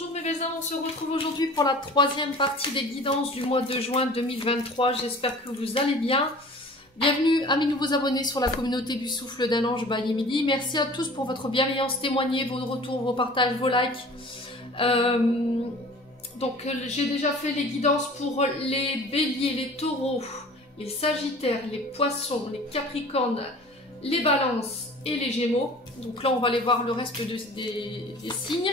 Bonjour mes belles âmes, on se retrouve aujourd'hui pour la troisième partie des guidances du mois de juin 2023. J'espère que vous allez bien. Bienvenue à mes nouveaux abonnés sur la communauté du souffle d'un ange by Emily. Merci à tous pour votre bienveillance, témoignez vos retours, vos partages, vos likes. Donc j'ai déjà fait les guidances pour les béliers, les taureaux, les sagittaires, les poissons, les capricornes, les balances et les gémeaux. Donc là on va aller voir le reste des signes.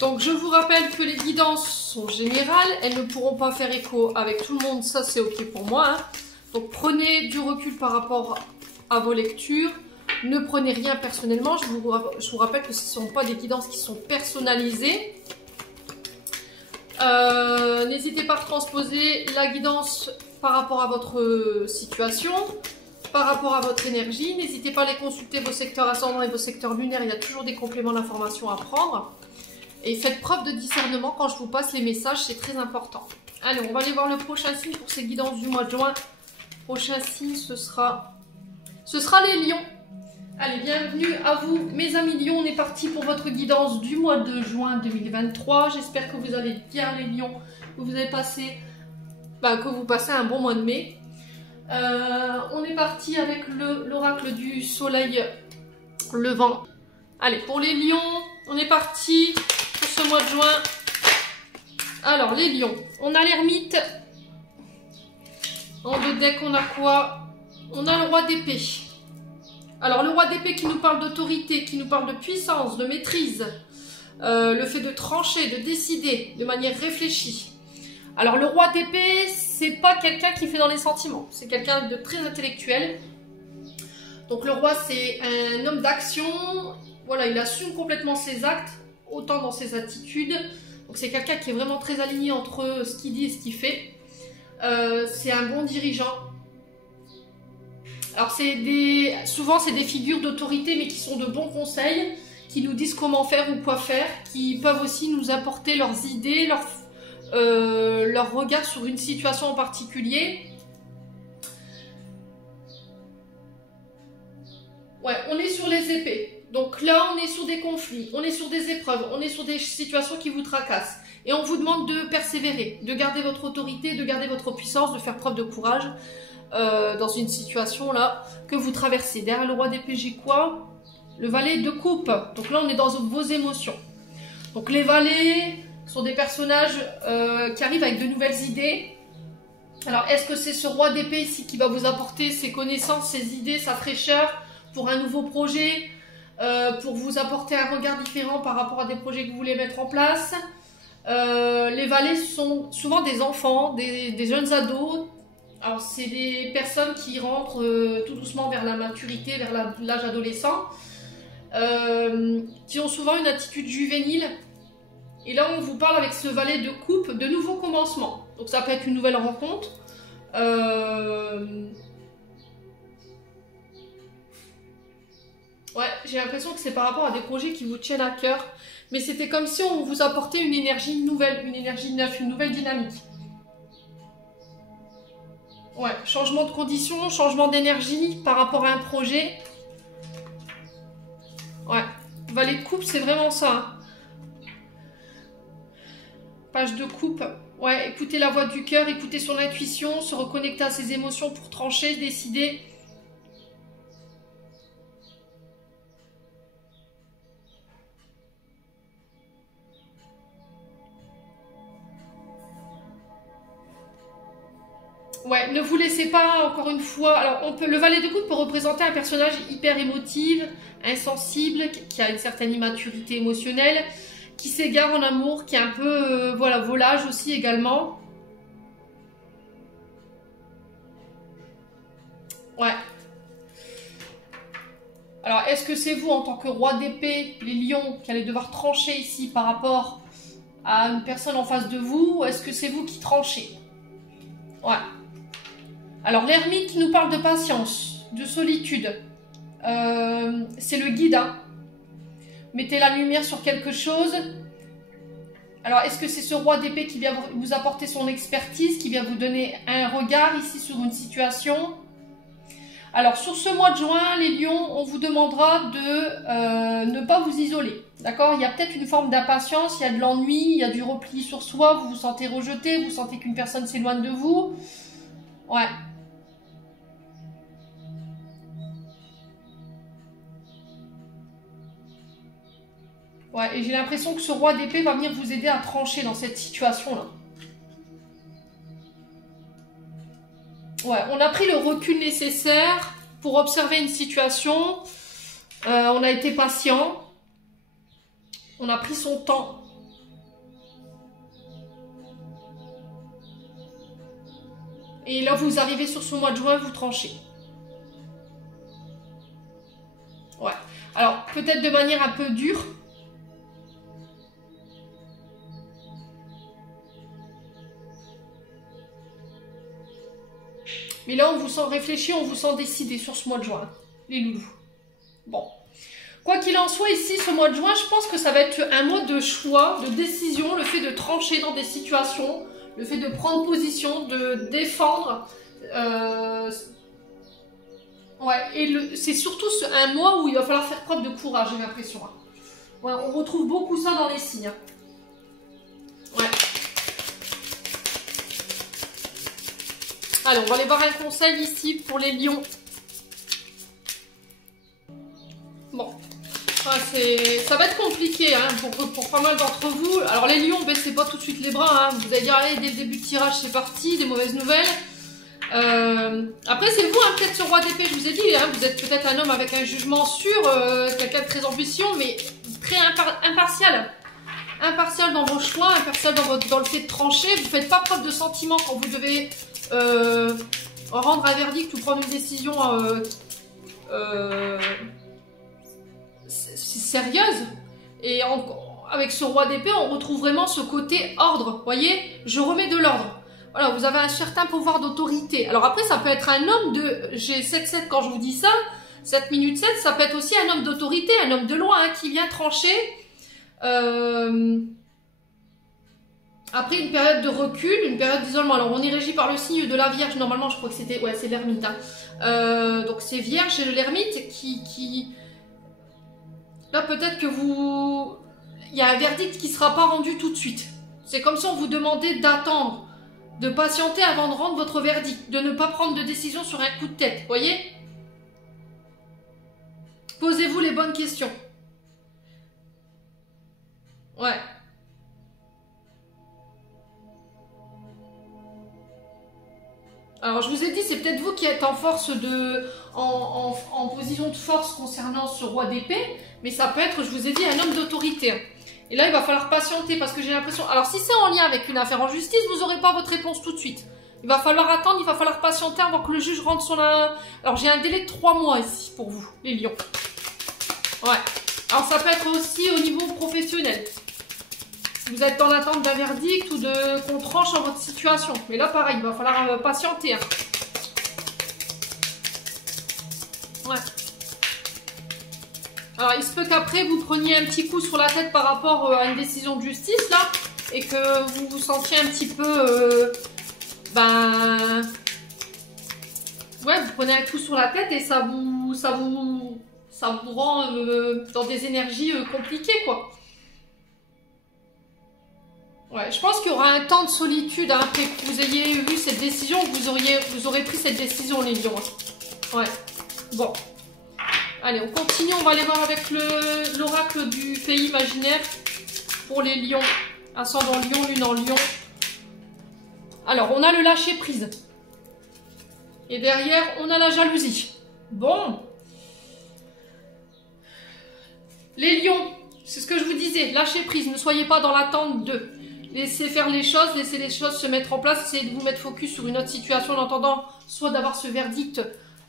Donc je vous rappelle que les guidances sont générales, elles ne pourront pas faire écho avec tout le monde, ça c'est ok pour moi. Hein. Donc prenez du recul par rapport à vos lectures, ne prenez rien personnellement, je vous rappelle que ce ne sont pas des guidances qui sont personnalisées. N'hésitez pas à transposer la guidance par rapport à votre situation, par rapport à votre énergie. N'hésitez pas à aller consulter vos secteurs ascendants et vos secteurs lunaires, il y a toujours des compléments d'information à prendre. Et faites preuve de discernement quand je vous passe les messages, c'est très important. Allez, on va aller voir le prochain signe pour ces guidances du mois de juin. Prochain signe, ce sera les lions. Allez, bienvenue à vous, mes amis lions. On est parti pour votre guidance du mois de juin 2023. J'espère que vous allez bien, les lions, que vous avez passé, que vous passez un bon mois de mai. On est parti avec l'oracle du soleil levant. Allez, pour les lions, on est parti pour ce mois de juin. Alors, les lions, on a l'ermite. En deux decks, on a quoi? On a le roi d'épée. Alors, le roi d'épée qui nous parle d'autorité, qui nous parle de puissance, de maîtrise, le fait de trancher, de décider de manière réfléchie. Alors, le roi d'épée, c'est pas quelqu'un qui fait dans les sentiments. C'est quelqu'un de très intellectuel. Donc, le roi, c'est un homme d'action. Voilà, il assume complètement ses actes, autant dans ses attitudes. Donc c'est quelqu'un qui est vraiment très aligné entre ce qu'il dit et ce qu'il fait. C'est un bon dirigeant. Alors souvent c'est des figures d'autorité, mais qui sont de bons conseils, qui nous disent comment faire ou quoi faire, qui peuvent aussi nous apporter leurs idées, leur regard sur une situation en particulier. Ouais, on est sur les épées. Donc là, on est sur des conflits, on est sur des épreuves, on est sur des situations qui vous tracassent. Et on vous demande de persévérer, de garder votre autorité, de garder votre puissance, de faire preuve de courage dans une situation là que vous traversez. Derrière le roi d'épée, j'ai quoi? Le valet de coupe. Donc là, on est dans vos émotions. Donc les valets sont des personnages qui arrivent avec de nouvelles idées. Alors, est-ce que c'est ce roi d'épée ici qui va vous apporter ses connaissances, ses idées, sa fraîcheur pour un nouveau projet, pour vous apporter un regard différent par rapport à des projets que vous voulez mettre en place? Les valets sont souvent des enfants, des jeunes ados. Alors c'est des personnes qui rentrent tout doucement vers la maturité, vers l'âge adolescent, qui ont souvent une attitude juvénile. Et là on vous parle avec ce valet de coupe de nouveaux commencements. Donc ça peut être une nouvelle rencontre. Ouais, j'ai l'impression que c'est par rapport à des projets qui vous tiennent à cœur. Mais c'était comme si on vous apportait une énergie nouvelle, une énergie neuve, une nouvelle dynamique. Ouais, changement de conditions, changement d'énergie par rapport à un projet. Ouais, valet de coupe, c'est vraiment ça. Hein. Page de coupe. Ouais, écoutez la voix du cœur, écoutez son intuition, se reconnecter à ses émotions pour trancher, décider. Ouais, ne vous laissez pas, encore une fois. Alors, le valet de coupe peut représenter un personnage hyper émotif, insensible, qui a une certaine immaturité émotionnelle, qui s'égare en amour, qui est un peu, voilà, volage aussi également. Ouais. Alors, est-ce que c'est vous, en tant que roi d'épée, les lions, qui allez devoir trancher ici par rapport à une personne en face de vous, ou est-ce que c'est vous qui tranchez? Ouais. Alors, l'ermite qui nous parle de patience, de solitude, c'est le guide. Hein. Mettez la lumière sur quelque chose. Alors, est-ce que c'est ce roi d'épée qui vient vous apporter son expertise, qui vient vous donner un regard ici sur une situation? Alors, sur ce mois de juin, les lions, on vous demandera de ne pas vous isoler. D'accord? Il y a peut-être une forme d'impatience, il y a de l'ennui, il y a du repli sur soi, vous vous sentez rejeté, vous sentez qu'une personne s'éloigne de vous. Ouais. Ouais, et j'ai l'impression que ce roi d'épée va venir vous aider à trancher dans cette situation-là. Ouais, on a pris le recul nécessaire pour observer une situation. On a été patient. On a pris son temps. Et là, vous arrivez sur ce mois de juin, vous tranchez. Ouais. Alors, peut-être de manière un peu dure. Mais là, on vous sent réfléchi, on vous sent décidé sur ce mois de juin, les loulous. Bon. Quoi qu'il en soit, ici, ce mois de juin, je pense que ça va être un mois de choix, de décision, le fait de trancher dans des situations, le fait de prendre position, de défendre. Ouais, et c'est surtout un mois où il va falloir faire preuve de courage, j'ai l'impression. Hein. Ouais, on retrouve beaucoup ça dans les signes. Hein. Ouais. Allez, on va aller voir un conseil ici pour les lions. Bon, ouais, ça va être compliqué hein, pour pas mal d'entre vous. Alors les lions, baissez pas tout de suite les bras. Hein. Vous allez dire, allez, dès le début de tirage, c'est parti, des mauvaises nouvelles. Après, c'est vous, hein, peut-être ce roi d'épée, je vous ai dit, hein, vous êtes peut-être un homme avec un jugement sûr, quelqu'un de très ambitieux, mais très impartial. Impartial dans vos choix, impartial dans le fait de trancher. Vous ne faites pas preuve de sentiment quand vous devez rendre un verdict ou prendre une décision sérieuse. Et avec ce roi d'épée, on retrouve vraiment ce côté ordre. Vous voyez, je remets de l'ordre. Voilà, vous avez un certain pouvoir d'autorité. Alors après, ça peut être un homme de... J'ai 7-7 quand je vous dis ça. 7 minutes 7, ça peut être aussi un homme d'autorité, un homme de loi hein, qui vient trancher. Après une période de recul, une période d'isolement. Alors on est régi par le signe de la Vierge. Normalement, je crois que c'était... Ouais, c'est l'ermite. Hein. Donc c'est Vierge et l'ermite qui... Là, peut-être que vous... Il y a un verdict qui ne sera pas rendu tout de suite. C'est comme si on vous demandait d'attendre, de patienter avant de rendre votre verdict, de ne pas prendre de décision sur un coup de tête, voyez? Posez-vous les bonnes questions. Ouais. Alors, je vous ai dit, c'est peut-être vous qui êtes en force en position de force concernant ce roi d'épée, mais ça peut être, je vous ai dit, un homme d'autorité. Et là, il va falloir patienter parce que j'ai l'impression... Alors, si c'est en lien avec une affaire en justice, vous n'aurez pas votre réponse tout de suite. Il va falloir attendre, il va falloir patienter avant que le juge rende son... Alors, j'ai un délai de 3 mois ici pour vous, les lions. Ouais. Alors, ça peut être aussi au niveau professionnel. Vous êtes dans l'attente d'un verdict ou qu'on tranche en votre situation. Mais là, pareil, il va falloir patienter. Hein. Ouais. Alors, il se peut qu'après, vous preniez un petit coup sur la tête par rapport à une décision de justice, là, et que vous vous sentiez un petit peu... Ouais, vous prenez un coup sur la tête et ça vous rend dans des énergies compliquées, quoi. Ouais, je pense qu'il y aura un temps de solitude hein, après que vous ayez eu cette décision, que vous aurez pris cette décision, les lions. Ouais, bon. Allez, on continue, on va aller voir avec l'oracle du pays imaginaire pour les lions. Ascendant lion, lune en lion. Alors, on a le lâcher prise. Et derrière, on a la jalousie. Bon. Les lions, c'est ce que je vous disais, lâcher prise, ne soyez pas dans l'attente de... Laissez faire les choses, laissez les choses se mettre en place, essayez de vous mettre focus sur une autre situation en attendant soit d'avoir ce verdict,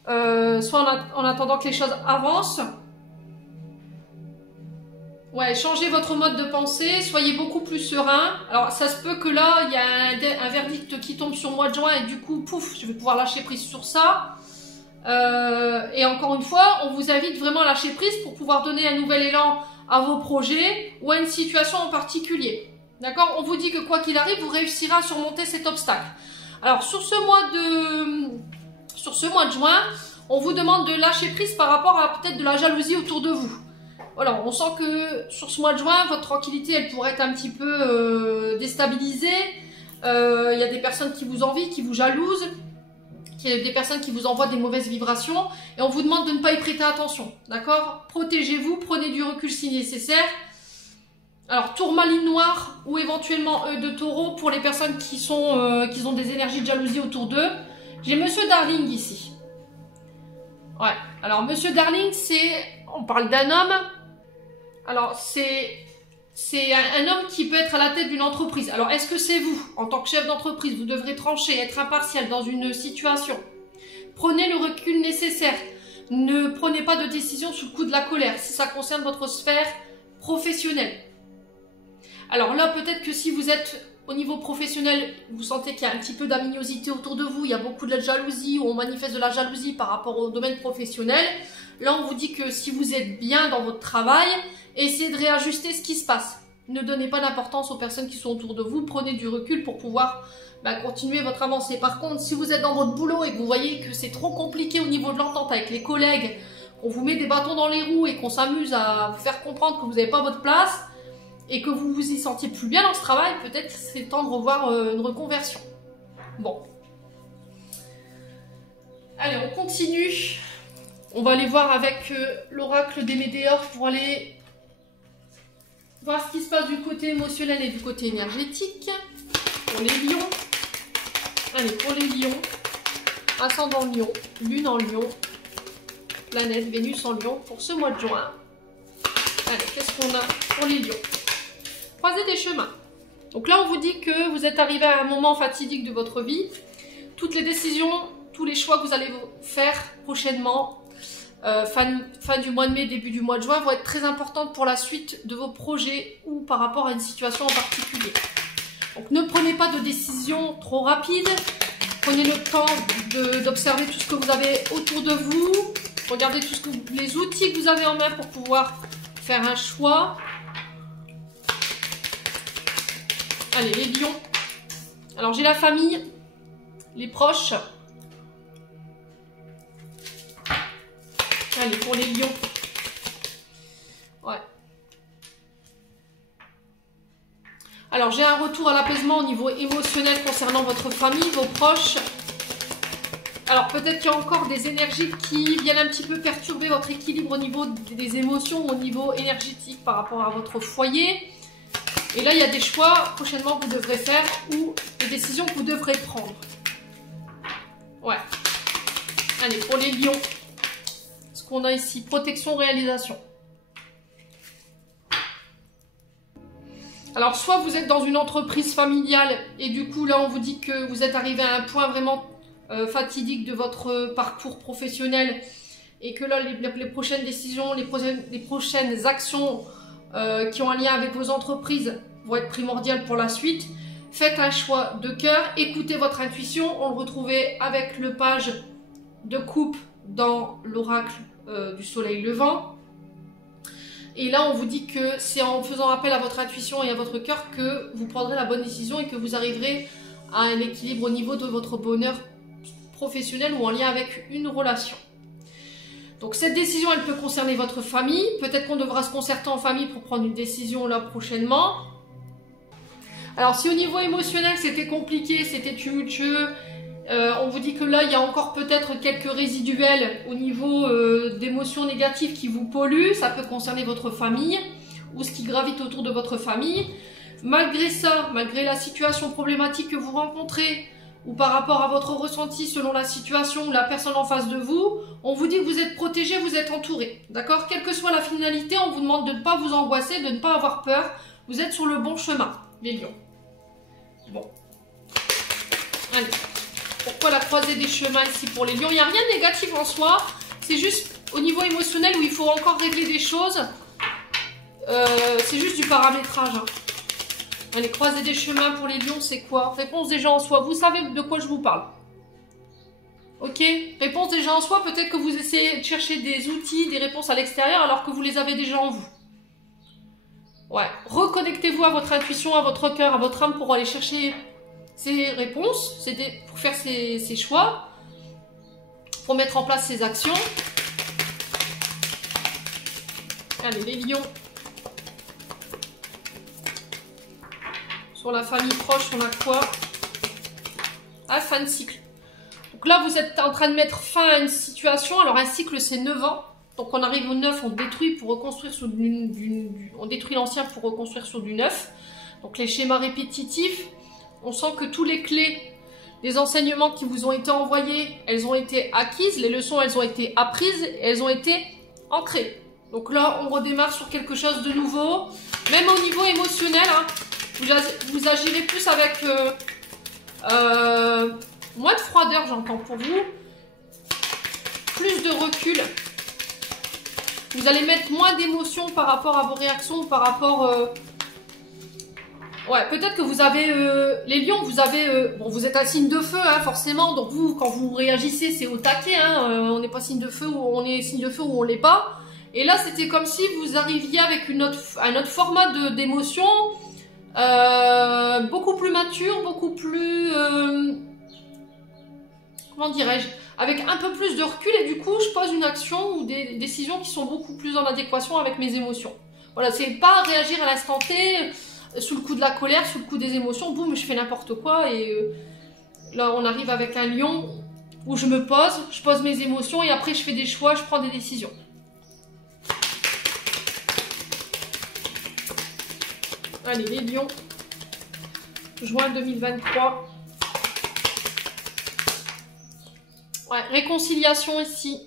soit en attendant que les choses avancent. Ouais, changez votre mode de pensée, soyez beaucoup plus serein. Alors, ça se peut que là, il y a un verdict qui tombe sur le mois de juin et du coup, pouf, je vais pouvoir lâcher prise sur ça. Et encore une fois, on vous invite vraiment à lâcher prise pour pouvoir donner un nouvel élan à vos projets ou à une situation en particulier. D'accord? On vous dit que quoi qu'il arrive, vous réussirez à surmonter cet obstacle. Alors, sur ce mois de juin, On vous demande de lâcher prise par rapport à peut-être de la jalousie autour de vous. Voilà, on sent que sur ce mois de juin, votre tranquillité, elle pourrait être un petit peu déstabilisée. Il y a des personnes qui vous envient, qui vous jalousent. Il y a des personnes qui vous envoient des mauvaises vibrations. Et on vous demande de ne pas y prêter attention. D'accord? Protégez-vous, prenez du recul si nécessaire. Alors, tourmaline noire ou éventuellement œil de taureau pour les personnes qui ont des énergies de jalousie autour d'eux. J'ai Monsieur Darling ici. Ouais, alors Monsieur Darling, on parle d'un homme. Alors, c'est un homme qui peut être à la tête d'une entreprise. Alors, est-ce que c'est vous, en tant que chef d'entreprise, vous devrez trancher, être impartial dans une situation? Prenez le recul nécessaire. Ne prenez pas de décision sous le coup de la colère, si ça concerne votre sphère professionnelle. Alors là, peut-être que si vous êtes au niveau professionnel, vous sentez qu'il y a un petit peu d'aminosité autour de vous, il y a beaucoup de la jalousie, ou on manifeste de la jalousie par rapport au domaine professionnel. Là, on vous dit que si vous êtes bien dans votre travail, essayez de réajuster ce qui se passe. Ne donnez pas d'importance aux personnes qui sont autour de vous, prenez du recul pour pouvoir continuer votre avancée. Par contre, si vous êtes dans votre boulot et que vous voyez que c'est trop compliqué au niveau de l'entente avec les collègues, qu'on vous met des bâtons dans les roues et qu'on s'amuse à vous faire comprendre que vous n'avez pas votre place, et que vous vous y sentiez plus bien dans ce travail, peut-être c'est temps de revoir une reconversion. Bon. Allez, on continue. On va aller voir avec l'oracle des Médéors pour aller voir ce qui se passe du côté émotionnel et du côté énergétique. Pour les lions. Allez, pour les lions. Ascendant lion, lune en lion, planète Vénus en lion pour ce mois de juin. Allez, qu'est-ce qu'on a pour les lions? Croisez des chemins. Donc là, on vous dit que vous êtes arrivé à un moment fatidique de votre vie. Toutes les décisions, tous les choix que vous allez faire prochainement, fin du mois de mai, début du mois de juin, vont être très importantes pour la suite de vos projets ou par rapport à une situation en particulier. Donc ne prenez pas de décisions trop rapides. Prenez le temps d'observer tout ce que vous avez autour de vous. Regardez les outils que vous avez en main pour pouvoir faire un choix. Allez, les lions. Alors, j'ai la famille, les proches. Allez, pour les lions. Ouais. Alors, j'ai un retour à l'apaisement au niveau émotionnel concernant votre famille, vos proches. Alors, peut-être qu'il y a encore des énergies qui viennent un petit peu perturber votre équilibre au niveau des émotions, au niveau énergétique par rapport à votre foyer. Et là, il y a des choix prochainement que vous devrez faire ou des décisions que vous devrez prendre. Ouais. Allez, pour les lions, ce qu'on a ici, protection, réalisation. Alors, soit vous êtes dans une entreprise familiale et du coup, là, on vous dit que vous êtes arrivé à un point vraiment fatidique de votre parcours professionnel et que là, les prochaines décisions, les prochaines actions qui ont un lien avec vos entreprises vont être primordiales pour la suite. Faites un choix de cœur, écoutez votre intuition. On le retrouvait avec le page de coupe dans l'oracle du soleil levant. Et là, on vous dit que c'est en faisant appel à votre intuition et à votre cœur que vous prendrez la bonne décision et que vous arriverez à un équilibre au niveau de votre bonheur professionnel ou en lien avec une relation. Donc cette décision, elle peut concerner votre famille. Peut-être qu'on devra se concerter en famille pour prendre une décision là prochainement. Alors si au niveau émotionnel c'était compliqué, c'était tumultueux, on vous dit que là il y a encore peut-être quelques résiduels au niveau d'émotions négatives qui vous polluent. Ça peut concerner votre famille ou ce qui gravite autour de votre famille. Malgré ça, malgré la situation problématique que vous rencontrez, ou par rapport à votre ressenti selon la situation ou la personne en face de vous, on vous dit que vous êtes protégé, vous êtes entouré. D'accord? Quelle que soit la finalité, on vous demande de ne pas vous angoisser, de ne pas avoir peur. Vous êtes sur le bon chemin, les lions. Bon. Allez. Pourquoi la croisée des chemins ici pour les lions? Il n'y a rien de négatif en soi. C'est juste au niveau émotionnel où il faut encore régler des choses. C'est juste du paramétrage. Hein. Allez, croiser des chemins pour les lions, c'est quoi? Réponse déjà en soi. Vous savez de quoi je vous parle. Ok? Réponse déjà en soi, peut-être que vous essayez de chercher des outils, des réponses à l'extérieur alors que vous les avez déjà en vous. Ouais. Reconnectez-vous à votre intuition, à votre cœur, à votre âme pour aller chercher ces réponses, pour faire ces choix. pour mettre en place ces actions. Allez, les lions. Sur la famille proche, on a quoi? Ah, fin de cycle. Donc là, vous êtes en train de mettre fin à une situation. Alors, un cycle, c'est 9 ans. Donc, on arrive au 9, on détruit pour reconstruire sur on détruit l'ancien pour reconstruire sur du neuf. Donc, les schémas répétitifs, on sent que tous les clés, les enseignements qui vous ont été envoyés, elles ont été acquises. Les leçons, elles ont été apprises. Et elles ont été ancrées. Donc là, on redémarre sur quelque chose de nouveau. Même au niveau émotionnel, hein, vous agirez plus avec moins de froideur, j'entends pour vous. Plus de recul. Vous allez mettre moins d'émotions par rapport à vos réactions, par rapport... Ouais, peut-être que vous avez... les lions, vous avez... bon, vous êtes un signe de feu, hein, forcément. Donc vous, quand vous réagissez, c'est au taquet. Hein, on n'est pas signe de feu ou on est signe de feu ou on l'est pas. Et là, c'était comme si vous arriviez avec un autre format d'émotion, beaucoup plus mature, beaucoup plus, comment dirais-je, avec un peu plus de recul. Et du coup, je pose une action ou des décisions qui sont beaucoup plus en adéquation avec mes émotions. Voilà, c'est pas réagir à l'instant T, sous le coup de la colère, sous le coup des émotions, boum, je fais n'importe quoi. Et là, on arrive avec un lion où je pose mes émotions et après, je fais des choix, je prends des décisions. Allez, les lions, juin 2023. Ouais, réconciliation ici.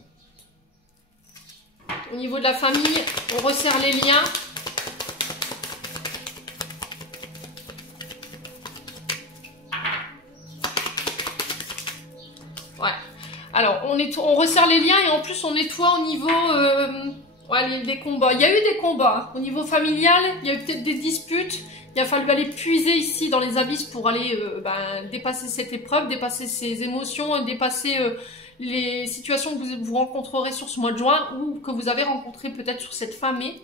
Au niveau de la famille, on resserre les liens. Ouais. Alors, on resserre les liens et en plus, on nettoie au niveau... ouais, des combats. Il y a eu des combats. Au niveau familial, il y a eu peut-être des disputes. Il a fallu aller puiser ici dans les abysses pour aller dépasser cette épreuve, dépasser ces émotions, dépasser les situations que vous rencontrerez sur ce mois de juin ou que vous avez rencontré peut-être sur cette fin mai.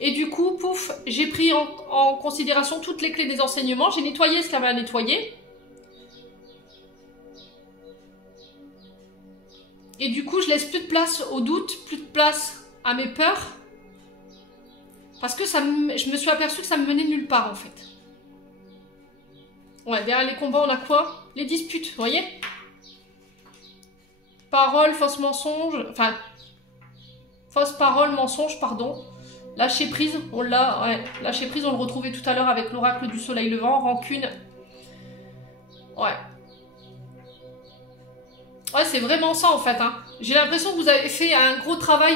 Et du coup, pouf, j'ai pris en considération toutes les clés des enseignements. J'ai nettoyé ce qu'il y avait à nettoyer. Et du coup, je laisse plus de place au doute, plus de place à mes peurs. Parce que je me suis aperçue que ça me menait nulle part en fait. Ouais, derrière les combats, on a quoi? Les disputes, vous voyez? Parole, fausse mensonge, enfin, fausse parole, mensonge, pardon. Lâcher prise, on l'a, ouais, lâcher prise, on le retrouvait tout à l'heure avec l'oracle du soleil levant, rancune. Ouais. Ouais, c'est vraiment ça en fait. Hein. J'ai l'impression que vous avez fait un gros travail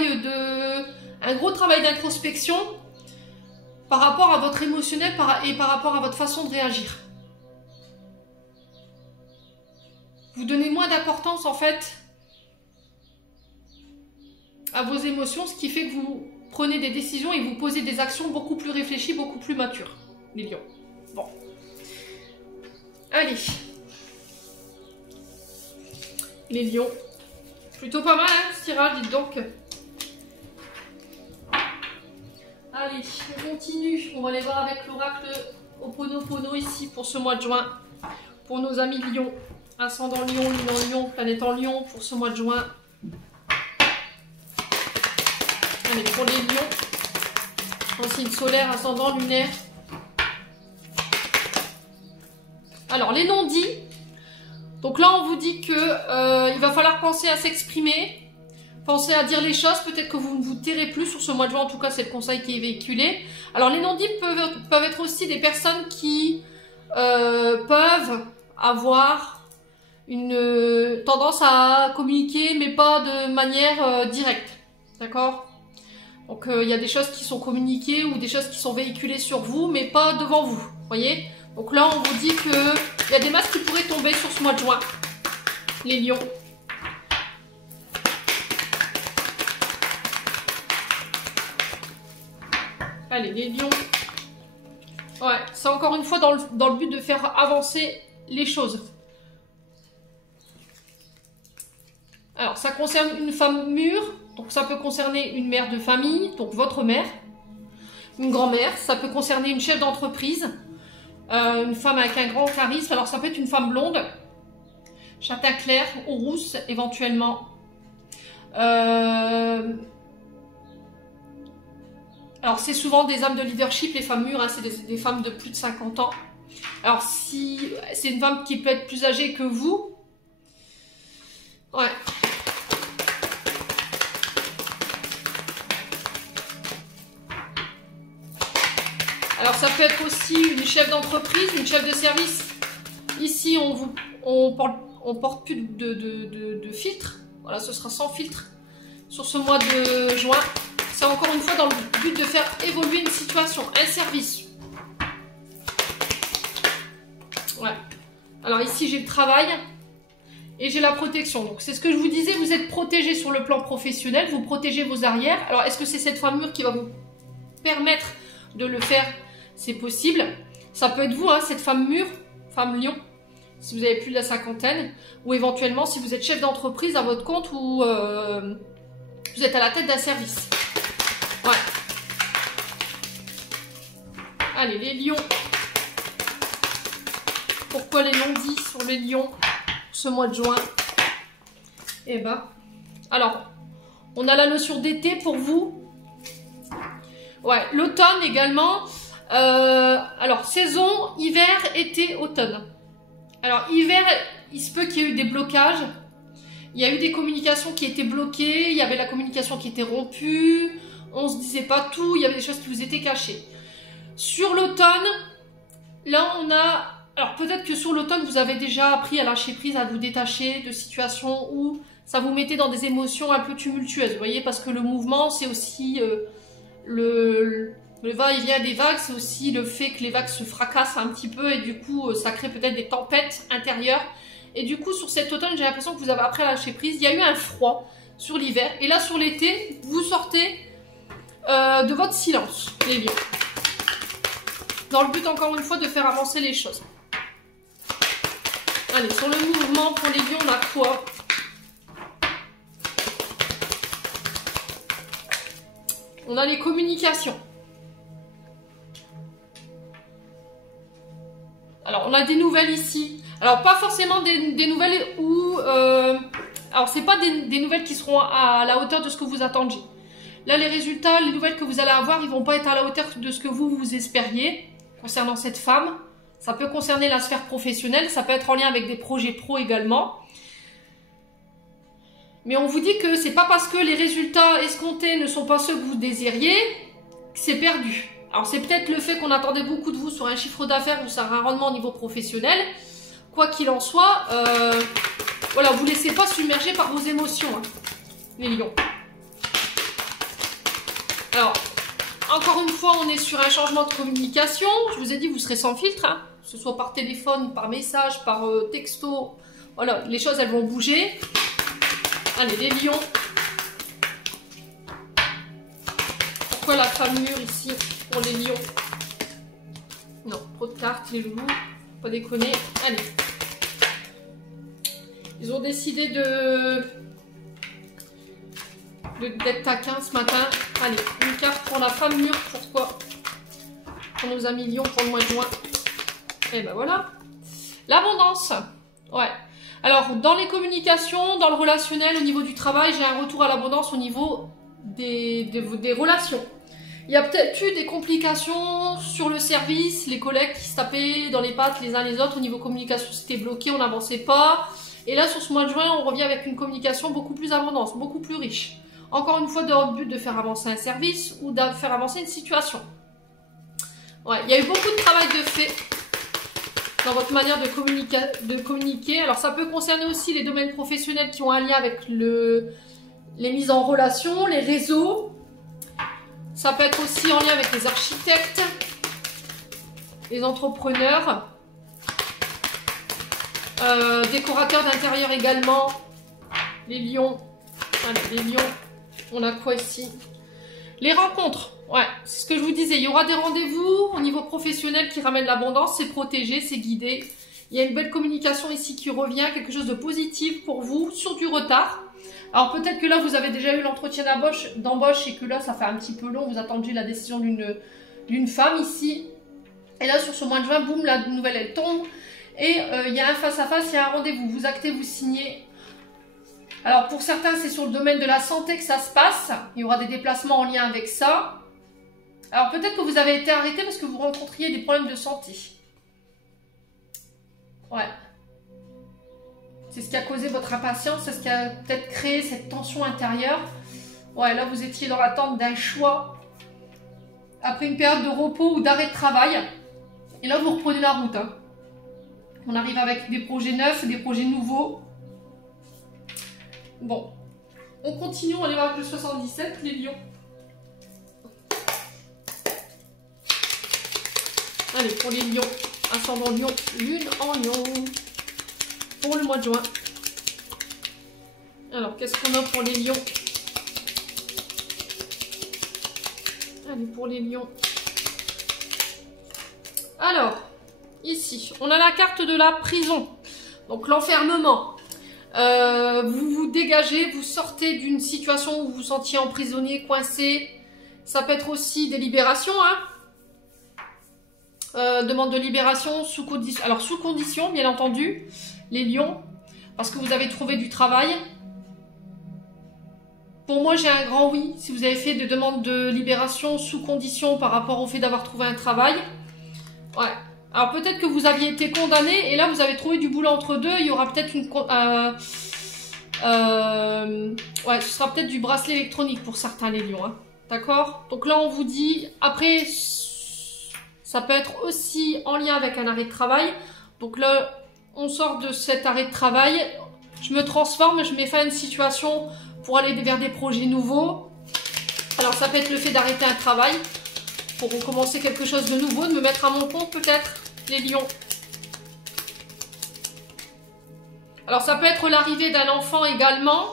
d'introspection par rapport à votre émotionnel et par rapport à votre façon de réagir. Vous donnez moins d'importance en fait à vos émotions, ce qui fait que vous prenez des décisions et vous posez des actions beaucoup plus réfléchies, beaucoup plus matures, les lions. Bon. Allez. Les lions. Plutôt pas mal, hein, ce tirage, dites donc. Allez, on continue. On va aller voir avec l'oracle Ho'oponopono ici pour ce mois de juin. Pour nos amis lions. Ascendant lion, lune en lion, planète en lion pour ce mois de juin. Allez, pour les lions. En signe solaire, ascendant, lunaire. Alors, les non-dits. Donc là, on vous dit que il va falloir penser à s'exprimer. Pensez à dire les choses, peut-être que vous ne vous tairez plus sur ce mois de juin, en tout cas c'est le conseil qui est véhiculé. Alors les non-dits peuvent être aussi des personnes qui peuvent avoir une tendance à communiquer, mais pas de manière directe, d'accord? Donc il y a des choses qui sont communiquées ou des choses qui sont véhiculées sur vous, mais pas devant vous, voyez? Donc là on vous dit qu'il y a des masques qui pourraient tomber sur ce mois de juin, les lions. Allez, les lions. Ouais, c'est encore une fois dans le but de faire avancer les choses. Alors, ça concerne une femme mûre. Donc, ça peut concerner une mère de famille, donc votre mère. Une grand-mère. Ça peut concerner une chef d'entreprise. Une femme avec un grand charisme. Alors, ça peut être une femme blonde. Châtain clair ou rousse, éventuellement. Alors c'est souvent des âmes de leadership, les femmes mûres, hein, c'est des femmes de plus de 50 ans. Alors si c'est une femme qui peut être plus âgée que vous, ouais. Alors ça peut être aussi une chef d'entreprise, une chef de service. Ici on porte plus de filtre. Voilà, ce sera sans filtre sur ce mois de juin. C'est encore une fois dans le but de faire évoluer une situation, un service. Ouais. Alors ici j'ai le travail et j'ai la protection. Donc c'est ce que je vous disais, vous êtes protégé sur le plan professionnel, vous protégez vos arrières. Alors est-ce que c'est cette femme mûre qui va vous permettre de le faire? C'est possible. Ça peut être vous, hein, cette femme mûre, femme lion, si vous avez plus de la cinquantaine, ou éventuellement si vous êtes chef d'entreprise à votre compte ou vous êtes à la tête d'un service. Ouais. Allez, les lions. Pourquoi les non-dits sur les lions ce mois de juin? Eh ben, alors, on a la notion d'été pour vous. Ouais, l'automne également. Alors, saison, hiver, été, automne. Alors, hiver, il se peut qu'il y ait eu des blocages. Il y a eu des communications qui étaient bloquées. Il y avait la communication qui était rompue. On se disait pas tout. Il y avait des choses qui vous étaient cachées. Sur l'automne, là, on a... Alors, peut-être que sur l'automne, vous avez déjà appris à lâcher prise, à vous détacher de situations où ça vous mettait dans des émotions un peu tumultueuses. Vous voyez, parce que le mouvement, c'est aussi le va-et-vient des vagues, c'est aussi le fait que les vagues se fracassent un petit peu et du coup, ça crée peut-être des tempêtes intérieures. Et du coup, sur cet automne, j'ai l'impression que vous avez appris à lâcher prise. Il y a eu un froid sur l'hiver. Et là, sur l'été, vous sortez de votre silence, les lions. Dans le but, encore une fois, de faire avancer les choses. Allez, sur le mouvement, pour les lions, on a quoi? On a les communications. Alors, on a des nouvelles ici. Alors, pas forcément des nouvelles où... alors, c'est pas des nouvelles qui seront à la hauteur de ce que vous attendiez. Là, les résultats, les nouvelles que vous allez avoir, ils vont pas être à la hauteur de ce que vous espériez concernant cette femme. Ça peut concerner la sphère professionnelle, ça peut être en lien avec des projets pro également. Mais on vous dit que c'est pas parce que les résultats escomptés ne sont pas ceux que vous désiriez que c'est perdu. Alors c'est peut-être le fait qu'on attendait beaucoup de vous sur un chiffre d'affaires ou sur un rendement au niveau professionnel. Quoi qu'il en soit, voilà, vous ne laissez pas submerger par vos émotions, hein, les lions. Alors, encore une fois, on est sur un changement de communication. Je vous ai dit, vous serez sans filtre, hein, que ce soit par téléphone, par message, par texto. Voilà, les choses, elles vont bouger. Allez, les lions. Pourquoi la femme mûre ici pour les lions? Non, trop de cartes, les loulous. Pas déconner. Allez. Ils ont décidé d'être taquins ce matin. Allez, une carte pour la femme mûre. Pourquoi? Pour nos amis lions pour le mois de juin. Et ben voilà. L'abondance. Ouais. Alors, dans les communications, dans le relationnel, au niveau du travail, j'ai un retour à l'abondance au niveau des relations. Il y a peut-être eu des complications sur le service, les collègues qui se tapaient dans les pattes les uns les autres. Au niveau communication, c'était bloqué, on n'avançait pas. Et là, sur ce mois de juin, on revient avec une communication beaucoup plus abondante, beaucoup plus riche. Encore une fois, dans le but de faire avancer un service ou de faire avancer une situation. Ouais, il y a eu beaucoup de travail de fait dans votre manière de communiquer. Alors, ça peut concerner aussi les domaines professionnels qui ont un lien avec les mises en relation, les réseaux. Ça peut être aussi en lien avec les architectes, les entrepreneurs, décorateurs d'intérieur également, les lions. Allez, les lions, on a quoi ici? Les rencontres, ouais, c'est ce que je vous disais. Il y aura des rendez-vous au niveau professionnel qui ramènent l'abondance, c'est protégé, c'est guidé. Il y a une belle communication ici qui revient, quelque chose de positif pour vous, sur du retard. Alors peut-être que là, vous avez déjà eu l'entretien d'embauche et que là, ça fait un petit peu long. Vous attendiez la décision d'une femme ici. Et là, sur ce mois de juin, boum, la nouvelle, elle tombe. Et il y a un face-à-face, il y a un rendez-vous. Vous actez, vous signez. Alors pour certains, c'est sur le domaine de la santé que ça se passe. Il y aura des déplacements en lien avec ça. Alors peut-être que vous avez été arrêté parce que vous rencontriez des problèmes de santé. Ouais. C'est ce qui a causé votre impatience, c'est ce qui a peut-être créé cette tension intérieure. Ouais, là vous étiez dans l'attente d'un choix. Après une période de repos ou d'arrêt de travail. Et là vous reprenez la route. Hein. On arrive avec des projets neufs, des projets nouveaux. Bon. On continue, on est avec le 77, les lions. Allez, pour les lions, ascendant lion, lune en lion. Pour le mois de juin. Alors, qu'est-ce qu'on a pour les lions? Allez, pour les lions. Alors, ici, on a la carte de la prison. Donc, l'enfermement. Vous vous dégagez, vous sortez d'une situation où vous vous sentiez emprisonné, coincé. Ça peut être aussi des libérations, hein. Demande de libération sous condition. Alors, sous condition, bien entendu, les lions, parce que vous avez trouvé du travail. Pour moi, j'ai un grand oui. Si vous avez fait des demandes de libération sous condition par rapport au fait d'avoir trouvé un travail. Ouais. Alors peut-être que vous aviez été condamné et là vous avez trouvé du boulot entre deux. Il y aura peut-être une... ouais, ce sera peut-être du bracelet électronique pour certains les lions. Hein. D'accord? Donc là on vous dit... Après, ça peut être aussi en lien avec un arrêt de travail. Donc là, on sort de cet arrêt de travail. Je me transforme, je mets fin à une situation pour aller vers des projets nouveaux. Alors ça peut être le fait d'arrêter un travail pour recommencer quelque chose de nouveau, de me mettre à mon compte peut-être, les lions. Alors ça peut être l'arrivée d'un enfant également.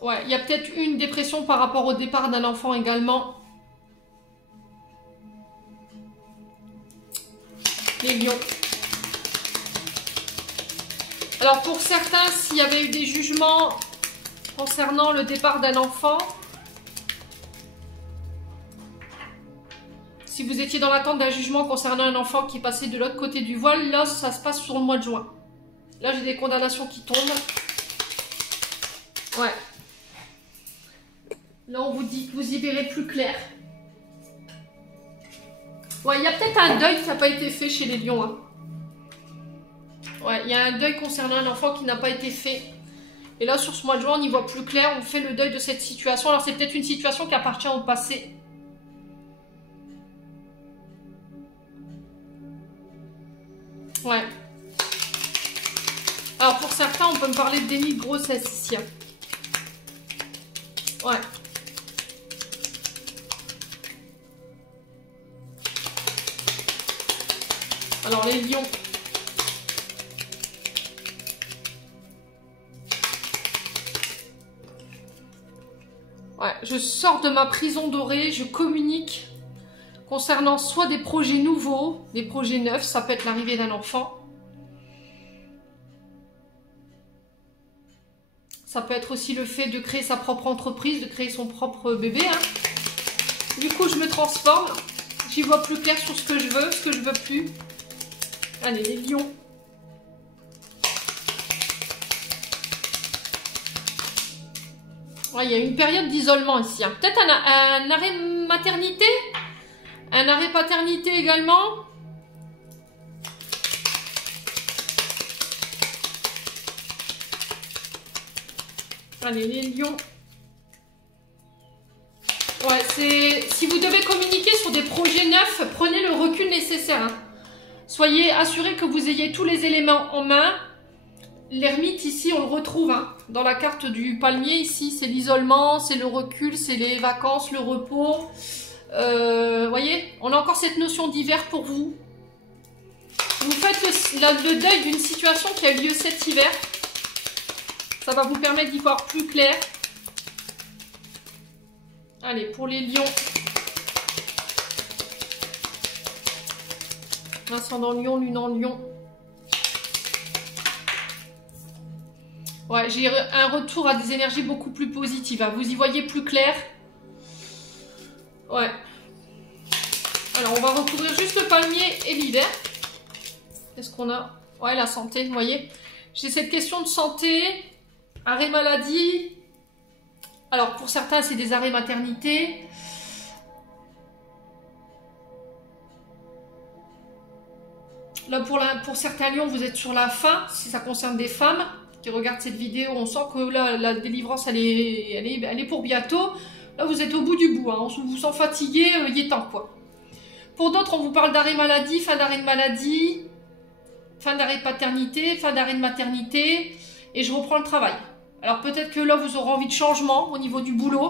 Ouais, il y a peut-être une dépression par rapport au départ d'un enfant également. Les lions. Alors pour certains, s'il y avait eu des jugements concernant le départ d'un enfant, si vous étiez dans l'attente d'un jugement concernant un enfant qui est passé de l'autre côté du voile, là ça se passe sur le mois de juin. Là j'ai des condamnations qui tombent. Ouais. Là on vous dit que vous y verrez plus clair. Ouais, il y a peut-être un deuil qui n'a pas été fait chez les lions. Hein. Ouais, il y a un deuil concernant un enfant qui n'a pas été fait. Et là, sur ce mois de juin, on y voit plus clair. On fait le deuil de cette situation. Alors, c'est peut-être une situation qui appartient au passé. Ouais. Alors, pour certains, on peut me parler de déni de grossesse ici. Hein. Ouais. Alors, les lions. Ouais, je sors de ma prison dorée, je communique concernant soit des projets nouveaux, des projets neufs, ça peut être l'arrivée d'un enfant. Ça peut être aussi le fait de créer sa propre entreprise, de créer son propre bébé. Hein. Du coup, je me transforme, j'y vois plus clair sur ce que je veux plus. Allez, les lions. Ouais, il y a une période d'isolement ici. Hein. Peut-être un arrêt maternité, un arrêt paternité également. Allez, les lions. Ouais, c'est... Si vous devez communiquer sur des projets neufs, prenez le recul nécessaire. Hein. Soyez assurés que vous ayez tous les éléments en main. L'ermite ici, on le retrouve hein, dans la carte du palmier. Ici, c'est l'isolement, c'est le recul, c'est les vacances, le repos. Voyez, on a encore cette notion d'hiver pour vous. Vous faites le deuil d'une situation qui a eu lieu cet hiver. Ça va vous permettre d'y voir plus clair. Allez, pour les lions. Ascendant lion, lune en lion. Ouais, j'ai un retour à des énergies beaucoup plus positives. Hein. Vous y voyez plus clair. Ouais. Alors, on va recouvrir juste le palmier et l'hiver. Qu'est-ce qu'on a? Ouais, la santé, vous voyez. J'ai cette question de santé, arrêt maladie. Alors, pour certains, c'est des arrêts maternité. Là, pour certains lions, vous êtes sur la fin, si ça concerne des femmes qui regardent cette vidéo. On sent que là, la délivrance, elle est pour bientôt. Là, vous êtes au bout du bout. Hein. On vous sent fatigué, il est temps, quoi. Pour d'autres, on vous parle d'arrêt maladie, fin d'arrêt de maladie, fin d'arrêt de paternité, fin d'arrêt de maternité, et je reprends le travail. Alors peut-être que là, vous aurez envie de changement au niveau du boulot,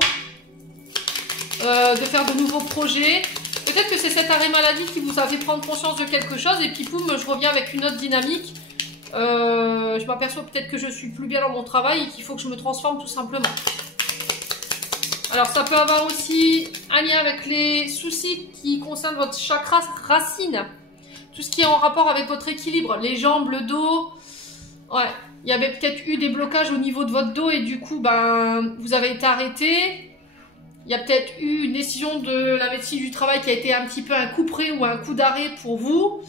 de faire de nouveaux projets. Peut-être que c'est cet arrêt maladie qui vous a fait prendre conscience de quelque chose, et puis poum, je reviens avec une autre dynamique. Je m'aperçois peut-être que je suis plus bien dans mon travail et qu'il faut que je me transforme tout simplement. Alors ça peut avoir aussi un lien avec les soucis qui concernent votre chakra racine. Tout ce qui est en rapport avec votre équilibre, les jambes, le dos. Ouais, il y avait peut-être eu des blocages au niveau de votre dos et du coup, ben, vous avez été arrêté. Il y a peut-être eu une décision de la médecine du travail qui a été un petit peu un coup près ou un coup d'arrêt pour vous.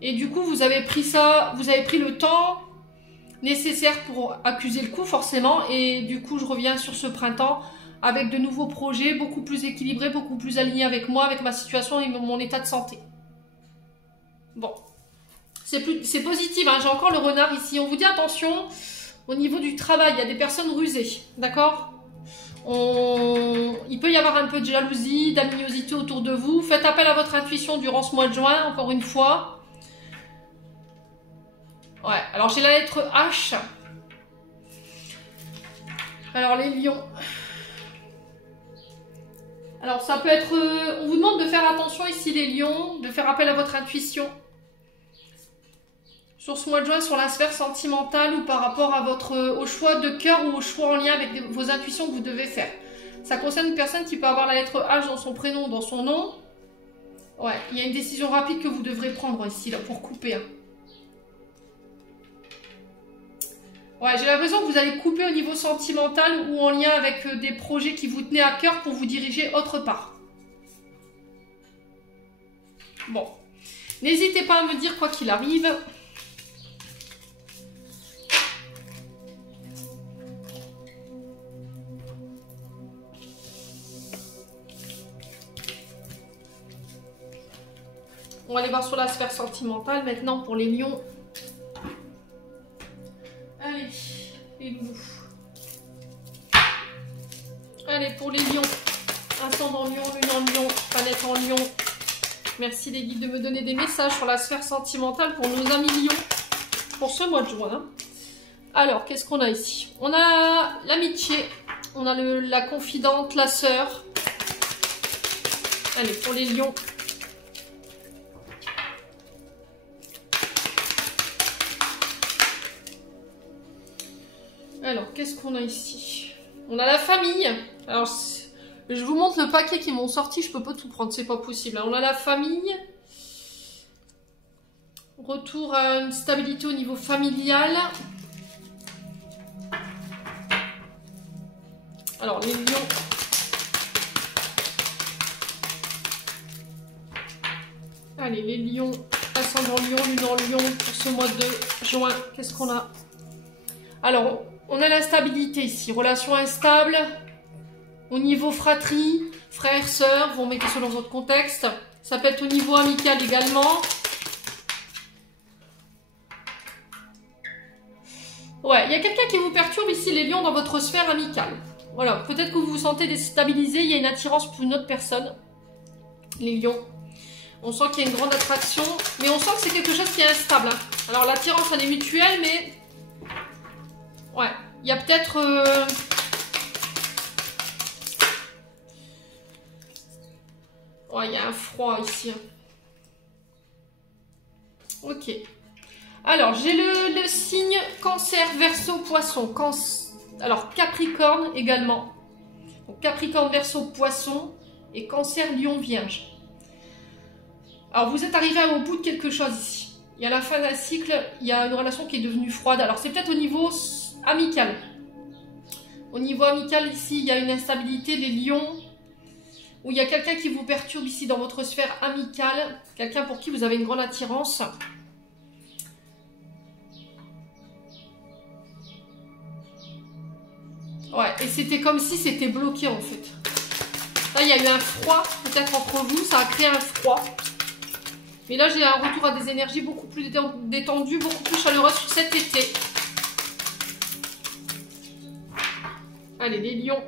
Et du coup, vous avez pris ça, vous avez pris le temps nécessaire pour accuser le coup forcément. Et du coup, je reviens sur ce printemps avec de nouveaux projets beaucoup plus équilibrés, beaucoup plus alignés avec moi, avec ma situation et mon état de santé. Bon, c'est positif, hein. J'ai encore le renard ici. On vous dit attention, au niveau du travail, il y a des personnes rusées, d'accord? Il peut y avoir un peu de jalousie, d'aminosité autour de vous. Faites appel à votre intuition durant ce mois de juin, encore une fois. Ouais, alors j'ai la lettre H. Alors les lions. Alors ça peut être... on vous demande de faire attention ici les lions, de faire appel à votre intuition. Sur ce mois de juin, sur la sphère sentimentale ou par rapport à au choix de cœur ou au choix en lien avec vos intuitions que vous devez faire. Ça concerne une personne qui peut avoir la lettre H dans son prénom ou dans son nom. Ouais, il y a une décision rapide que vous devrez prendre ici, là, pour couper. Hein. Ouais, j'ai l'impression que vous allez couper au niveau sentimental ou en lien avec des projets qui vous tenaient à cœur pour vous diriger autre part. Bon. N'hésitez pas à me dire quoi qu'il arrive. On va aller voir sur la sphère sentimentale maintenant pour les lions. Allez, les loulous. Allez, pour les lions. Ascendant lion, lune en lion, planète en lion. Merci les guides de me donner des messages sur la sphère sentimentale pour nos amis lions pour ce mois de juin. Alors, qu'est-ce qu'on a ici? On a l'amitié, on a la confidente, la sœur. Allez, pour les lions. Alors, qu'est-ce qu'on a ici? On a la famille. Alors, je vous montre le paquet qu'ils m'ont sorti. Je peux pas tout prendre, c'est pas possible. On a la famille. Retour à une stabilité au niveau familial. Alors, les lions. Allez, les lions. Ascendant lion, lune en lion pour ce mois de juin. Qu'est-ce qu'on a? Alors, on a l'instabilité ici, relation instable, au niveau fratrie, frères, sœurs, vous mettez ça dans votre contexte. Ça peut être au niveau amical également. Ouais, il y a quelqu'un qui vous perturbe ici, les lions, dans votre sphère amicale. Voilà, peut-être que vous vous sentez déstabilisé, il y a une attirance pour une autre personne. Les lions. On sent qu'il y a une grande attraction, mais on sent que c'est quelque chose qui est instable. Hein. Alors l'attirance, elle est mutuelle, mais... Ouais, il y a peut-être... Ouais, il y a un froid ici. Ok. Alors, j'ai le signe Cancer, Verseau, Poisson. Alors, Capricorne également. Donc, Capricorne, Verseau, Poisson. Et Cancer, Lion, Vierge. Alors, vous êtes arrivé au bout de quelque chose ici. Il y a la fin d'un cycle, il y a une relation qui est devenue froide. Alors, c'est peut-être au niveau... amical. Au niveau amical, ici, il y a une instabilité. Les lions, où il y a quelqu'un qui vous perturbe ici dans votre sphère amicale, quelqu'un pour qui vous avez une grande attirance. Ouais, et c'était comme si c'était bloqué en fait. Là, il y a eu un froid, peut-être entre vous, ça a créé un froid. Mais là, j'ai un retour à des énergies beaucoup plus détendues, beaucoup plus chaleureuses sur cet été. Allez, les lions.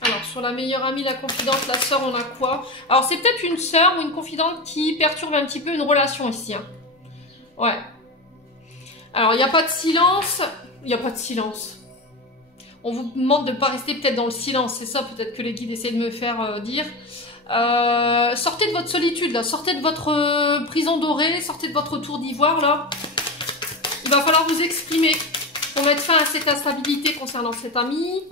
Alors, sur la meilleure amie, la confidente, la sœur, on a quoi? Alors, c'est peut-être une sœur ou une confidente qui perturbe un petit peu une relation ici. Hein. Ouais. Alors, il n'y a pas de silence. Il n'y a pas de silence. On vous demande de ne pas rester peut-être dans le silence. C'est ça peut-être que les guides essaient de me faire dire. Sortez de votre solitude, là. Sortez de votre prison dorée. Sortez de votre tour d'ivoire, là. Il va falloir vous exprimer pour mettre fin à cette instabilité concernant cet ami.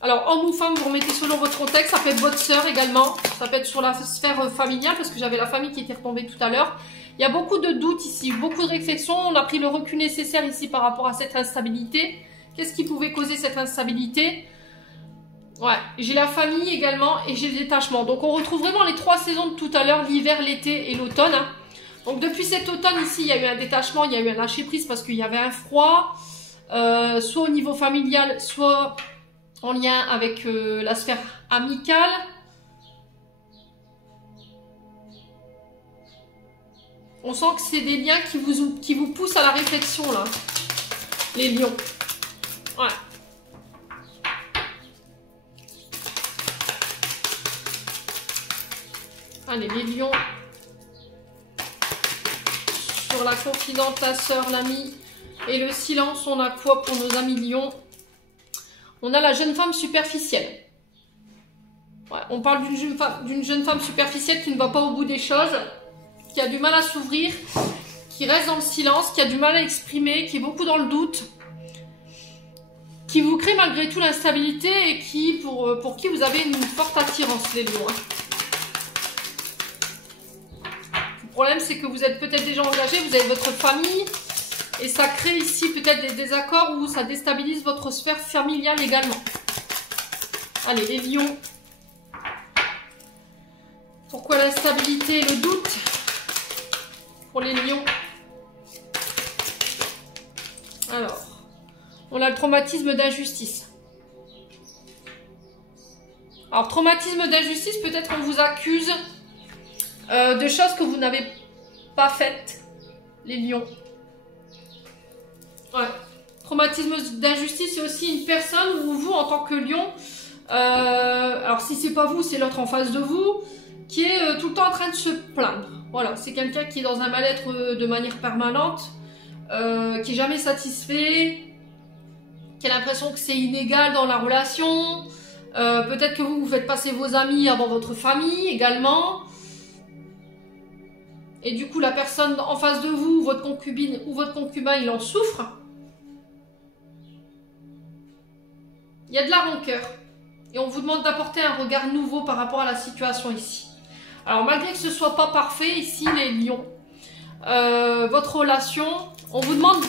Alors, homme ou femme, vous remettez selon votre contexte. Ça peut être votre sœur également. Ça peut être sur la sphère familiale, parce que j'avais la famille qui était retombée tout à l'heure. Il y a beaucoup de doutes ici, beaucoup de réflexions. On a pris le recul nécessaire ici par rapport à cette instabilité. Qu'est-ce qui pouvait causer cette instabilité? Ouais, j'ai la famille également et j'ai le détachement. Donc, on retrouve vraiment les trois saisons de tout à l'heure, l'hiver, l'été et l'automne. Hein. Donc, depuis cet automne ici, il y a eu un détachement, il y a eu un lâcher-prise parce qu'il y avait un froid, soit au niveau familial, soit en lien avec la sphère amicale. On sent que c'est des liens qui vous poussent à la réflexion, là, les lions. Ouais. Allez, les lions. Sur la confidente, la sœur, l'ami. Et le silence, on a quoi pour nos amis lions? On a la jeune femme superficielle. Ouais, on parle d'une jeune femme superficielle qui ne va pas au bout des choses, qui a du mal à s'ouvrir, qui reste dans le silence, qui a du mal à exprimer, qui est beaucoup dans le doute, qui vous crée malgré tout l'instabilité et qui pour qui vous avez une forte attirance, les lions. Le problème, c'est que vous êtes peut-être déjà engagé, vous avez votre famille, et ça crée ici peut-être des désaccords où ça déstabilise votre sphère familiale également. Allez, les lions. Pourquoi l'instabilité et le doute pour les lions? Alors, on a le traumatisme d'injustice. Alors, traumatisme d'injustice, peut-être qu'on vous accuse de choses que vous n'avez pas faites, les lions. Ouais. Traumatisme d'injustice, c'est aussi une personne où vous, en tant que lion, alors si c'est pas vous, c'est l'autre en face de vous, qui est tout le temps en train de se plaindre. Voilà, c'est quelqu'un qui est dans un mal-être de manière permanente, qui est jamais satisfait, qui a l'impression que c'est inégal dans la relation. Peut-être que vous faites passer vos amis avant votre famille également. Et du coup, la personne en face de vous, votre concubine ou votre concubin, il en souffre. Il y a de la rancœur. Et on vous demande d'apporter un regard nouveau par rapport à la situation ici. Alors, malgré que ce ne soit pas parfait, ici, les lions, votre relation, on vous demande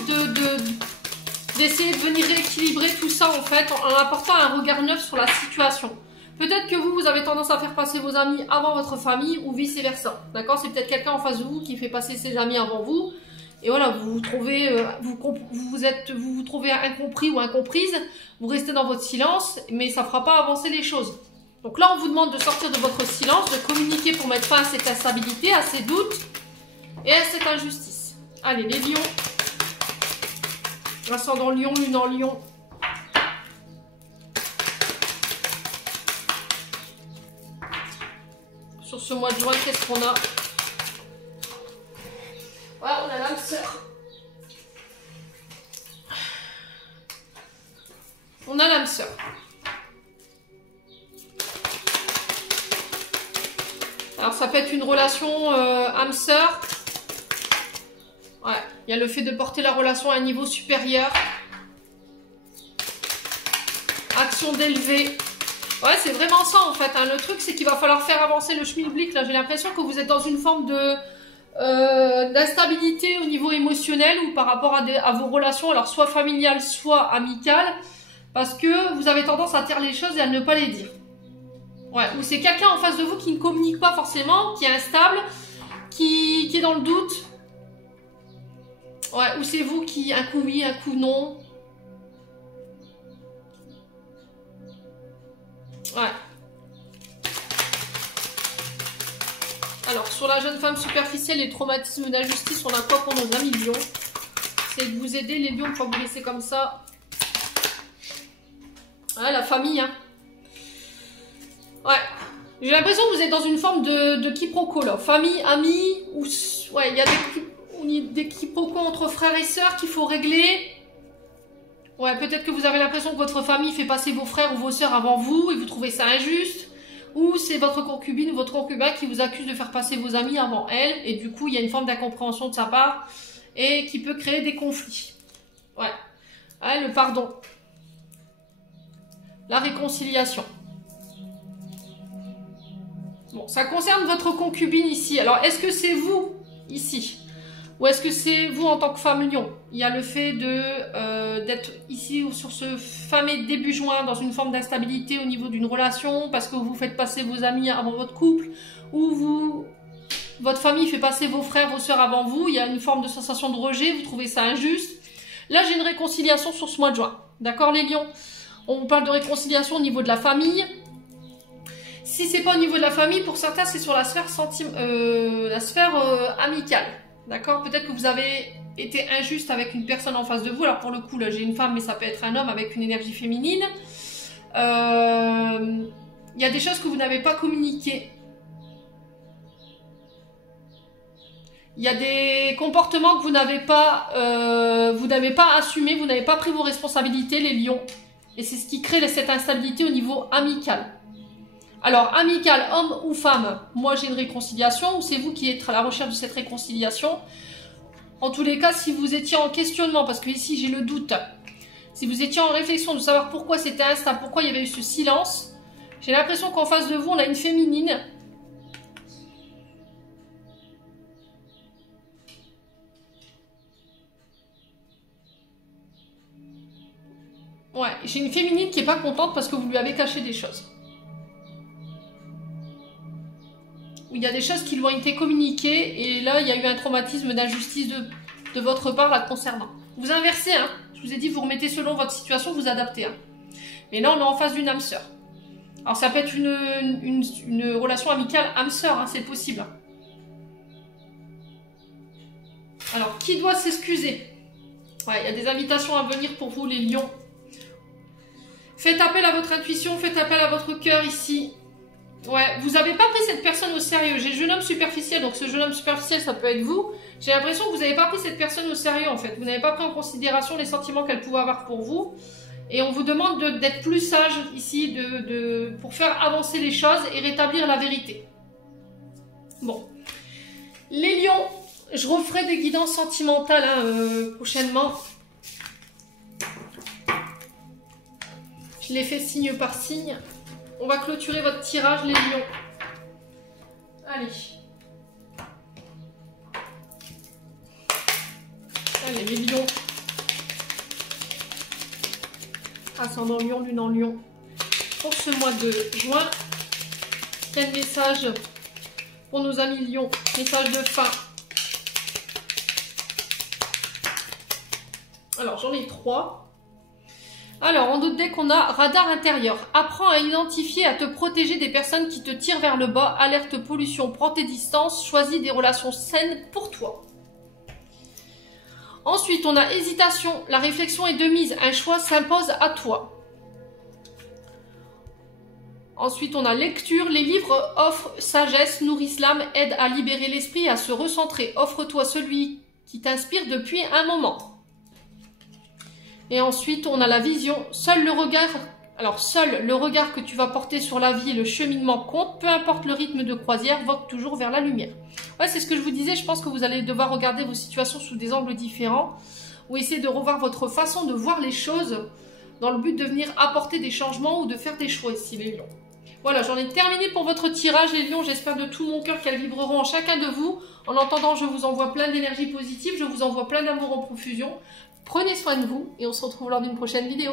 d'essayer de venir rééquilibrer tout ça, en fait, en apportant un regard neuf sur la situation. Peut-être que vous avez tendance à faire passer vos amis avant votre famille ou vice-versa. D'accord? C'est peut-être quelqu'un en face de vous qui fait passer ses amis avant vous. Et voilà, vous vous trouvez, vous vous trouvez incompris ou incomprise. Vous restez dans votre silence, mais ça ne fera pas avancer les choses. Donc là, on vous demande de sortir de votre silence, de communiquer pour mettre fin à cette instabilité, à ces doutes et à cette injustice. Allez, les lions. Ascendant lion, lune en lion. Sur ce mois de juin, qu'est-ce qu'on a? Ouais, on a l'âme sœur. On a l'âme sœur. Alors, ça peut être une relation âme-sœur. Ouais, il y a le fait de porter la relation à un niveau supérieur. Action d'élever. Ouais, c'est vraiment ça en fait. Hein. Le truc, c'est qu'il va falloir faire avancer le schmilblick. Là, j'ai l'impression que vous êtes dans une forme d'instabilité au niveau émotionnel ou par rapport à vos relations, alors soit familiales, soit amicales. parce que vous avez tendance à taire les choses et à ne pas les dire. Ouais, ou c'est quelqu'un en face de vous qui ne communique pas forcément, qui est instable, qui est dans le doute. Ouais, ou c'est vous qui, un coup oui, un coup non. Ouais. Alors, sur la jeune femme superficielle et traumatisme d'injustice, on a quoi pour nos amis lions? C'est de vous aider, les lions, pas vous laisser comme ça. Ouais, la famille, hein. Ouais. J'ai l'impression que vous êtes dans une forme de quiproquo, là. Famille, amis, ou... Ouais, il y a des quiproquos entre frères et sœurs qu'il faut régler. Ouais, peut-être que vous avez l'impression que votre famille fait passer vos frères ou vos sœurs avant vous et vous trouvez ça injuste. Ou c'est votre concubine ou votre concubin qui vous accuse de faire passer vos amis avant elle. Et du coup, il y a une forme d'incompréhension de sa part et qui peut créer des conflits. Ouais. Ouais, le pardon. La réconciliation. Bon, ça concerne votre concubine ici. Alors, est-ce que c'est vous ici? Ou est-ce que c'est vous en tant que femme lion? Il y a le fait d'être ici ou sur ce fameux début juin dans une forme d'instabilité au niveau d'une relation parce que vous faites passer vos amis avant votre couple ou votre famille fait passer vos frères, vos sœurs avant vous. Il y a une forme de sensation de rejet, vous trouvez ça injuste. Là, j'ai une réconciliation sur ce mois de juin. D'accord, les lions? On vous parle de réconciliation au niveau de la famille. Si c'est pas au niveau de la famille, pour certains, c'est sur la sphère, amicale. D'accord? Peut-être que vous avez été injuste avec une personne en face de vous. Alors pour le coup, là, j'ai une femme, mais ça peut être un homme avec une énergie féminine. Il y a des choses que vous n'avez pas communiquées. Il y a des comportements que vous n'avez pas assumés, vous n'avez pas pris vos responsabilités, les lions. Et c'est ce qui crée cette instabilité au niveau amical. Alors, amical, homme ou femme, moi j'ai une réconciliation, ou c'est vous qui êtes à la recherche de cette réconciliation. En tous les cas, si vous étiez en questionnement, parce que ici j'ai le doute, si vous étiez en réflexion de savoir pourquoi c'était instable, pourquoi il y avait eu ce silence, j'ai l'impression qu'en face de vous, on a une féminine. Ouais, j'ai une féminine qui n'est pas contente parce que vous lui avez caché des choses. Il y a des choses qui lui ont été communiquées et là, il y a eu un traumatisme d'injustice de votre part là concernant. Vous inversez, hein. Je vous ai dit, vous remettez selon votre situation, vous adaptez. Hein. Mais là, on est en face d'une âme sœur. Alors, ça peut être une relation amicale âme-sœur, hein, c'est possible. Alors, qui doit s'excuser? Ouais, il y a des invitations à venir pour vous, les lions. Faites appel à votre intuition, faites appel à votre cœur ici. Ouais, vous n'avez pas pris cette personne au sérieux. J'ai jeune homme superficiel, donc ce jeune homme superficiel, ça peut être vous. J'ai l'impression que vous n'avez pas pris cette personne au sérieux, en fait. Vous n'avez pas pris en considération les sentiments qu'elle pouvait avoir pour vous. Et on vous demande d'être plus sage ici pour faire avancer les choses et rétablir la vérité. Bon. Les lions, je referai des guidances sentimentales hein, prochainement. Je les fais signe par signe. On va clôturer votre tirage, les lions. Allez. Allez, les lions. Ascendant lion, lune en lion. Pour ce mois de juin, quel message pour nos amis lions? Message de fin. Alors, j'en ai 3. Alors, en d'autres decks, on a radar intérieur. Apprends à identifier, à te protéger des personnes qui te tirent vers le bas. Alerte pollution, prends tes distances. Choisis des relations saines pour toi. Ensuite, on a hésitation. La réflexion est de mise. Un choix s'impose à toi. Ensuite, on a lecture. Les livres offrent sagesse, nourrissent l'âme, aident à libérer l'esprit et à se recentrer. Offre-toi celui qui t'inspire depuis un moment. Et ensuite, on a la vision. Seul le regard que tu vas porter sur la vie et le cheminement compte. Peu importe le rythme de croisière, vogue toujours vers la lumière. Ouais, c'est ce que je vous disais. Je pense que vous allez devoir regarder vos situations sous des angles différents ou essayer de revoir votre façon de voir les choses dans le but de venir apporter des changements ou de faire des choix ici, les lions. Voilà, j'en ai terminé pour votre tirage, les lions. J'espère de tout mon cœur qu'elles vibreront en chacun de vous. En attendant, je vous envoie plein d'énergie positive. Je vous envoie plein d'amour en profusion. Prenez soin de vous et on se retrouve lors d'une prochaine vidéo.